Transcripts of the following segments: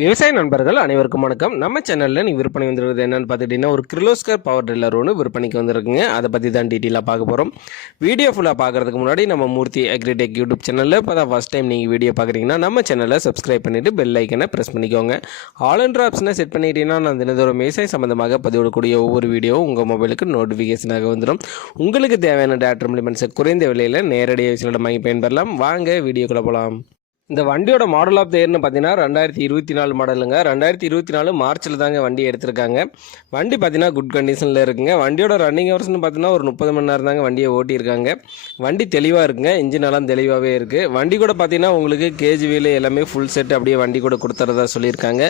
விவசாய நண்பர்கள் அனைவருக்கும் வணக்கம். நம்ம சேனலில் நீங்கள் விற்பனை வந்துருக்குது என்னென்னு பார்த்துக்கிட்டிங்கன்னா ஒரு கிர்லோஸ்கர் பவர் ட்ரில்லர் ஒன்று விற்பனைக்கு வந்துருக்குங்க. அதை பற்றி தான் டீட்டெயிலாக பார்க்க போகிறோம். வீடியோ ஃபுல்லாக பார்க்குறதுக்கு முன்னாடி நம்ம மூர்த்தி அக்ரிடெக் யூடியூப் சேனலில் இப்போ தான் ஃபஸ்ட் டைம் நீங்கள் வீடியோ பார்க்குறீங்கன்னா நம்ம சேனலை சப்ஸ்கிரைப் பண்ணிவிட்டு பெல் ஐக்கனை ப்ரெஸ் பண்ணிக்கோங்க. ஆல் என்ற ஆப்ஷனை செட் பண்ணிட்டீங்கன்னா நான் தினந்தோறும் விவசாயம் சம்மந்தமாக பதிவிடக்கூடிய ஒவ்வொரு வீடியோவும் உங்கள் மொபைலுக்கு நோட்டிஃபிகேஷனாக வந்துடும். உங்களுக்கு தேவையான டேட்டர் இம்ப்ளிமெண்ட்ஸை குறைந்த விலையில் நேரடியாக விவசாயிடம் வாங்கி பயன்பெறலாம். வாங்க வீடியோக்குள்ளே போகலாம். இந்த வண்டியோட மாடல் ஆஃப் த இயர்னு பார்த்தீங்கன்னா 2024 மாடலுங்க. 2024 மார்ச்சில் தாங்க வண்டி எடுத்திருக்காங்க. வண்டி பார்த்தீங்கன்னா குட் கண்டிஷனில் இருக்குங்க. வண்டியோட ரன்னிங் ஹவர்ஸ்னு பார்த்தீங்கன்னா ஒரு 30 மணி நேரம் தாங்க வண்டியை ஓட்டியிருக்காங்க. வண்டி தெளிவாக இருக்குங்க. இன்ஜின் எல்லாம் தெளிவாகவே இருக்குது. வண்டி கூட பார்த்தீங்கன்னா உங்களுக்கு கேஜ் வீலு எல்லாமே ஃபுல் செட் அப்படியே வண்டி கூட கொடுத்துறதா சொல்லியிருக்காங்க.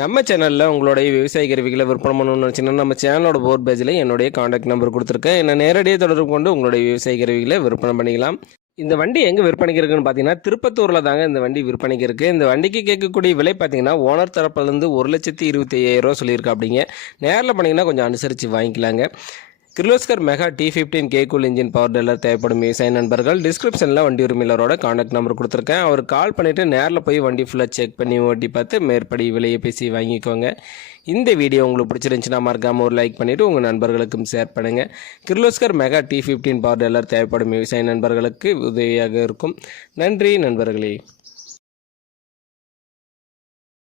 நம்ம சேனலில் உங்களுடைய விவசாய கருவிகளை விற்பனை பண்ணணும்னு நினச்சிங்கன்னா நம்ம சேனலோட போர்ட் பேஜில் என்னுடைய காண்டாக்ட் நம்பர் கொடுத்துருக்கேன். என்னை நேரடியாக தொடர்பு கொண்டு உங்களுடைய விவசாய கருவிகளை விற்பனை பண்ணிக்கலாம். இந்த வண்டி எங்கே விற்பனைக்கு இருக்குன்னு பார்த்தீங்கன்னா திருப்பத்தூரில் தாங்க இந்த வண்டி விற்பனைக்கு இருக்குது. இந்த வண்டிக்கு கேட்கக்கூடிய விலை பார்த்தீங்கன்னா ஓனர் தரப்புலேருந்து 1,25,000 சொல்லியிருக்கா. அப்படிங்க நேரில் பண்ணிங்கன்னா கொஞ்சம் அனுசரித்து வாங்கிக்கலாங்க. கிர்லோஸ்கர் மெகா T15 கேக்கூல் இன்ஜின் பவர் டில்லர் தேவைப்படும் விவசாய நண்பர்கள் டிஸ்கிரிப்ஷனில் வண்டி உரிமையாளரோட காண்டாக்ட் நம்பர் கொடுத்துருக்கேன். அவர் கால் பண்ணிவிட்டு நேரில் போய் வண்டி ஃபுல்லாக செக் பண்ணி ஓட்டி பார்த்து மேற்படி விலையை பேசி வாங்கிக்கோங்க. இந்த வீடியோ உங்களுக்கு பிடிச்சிருந்துச்சுன்னா மறக்காமல் ஒரு லைக் பண்ணிவிட்டு உங்கள் நண்பர்களுக்கும் ஷேர் பண்ணுங்கள். Kirloskar mega T15 power tiller தேவைப்படும் விவசாய நண்பர்களுக்கு உதவியாக இருக்கும். நன்றி நண்பர்களே.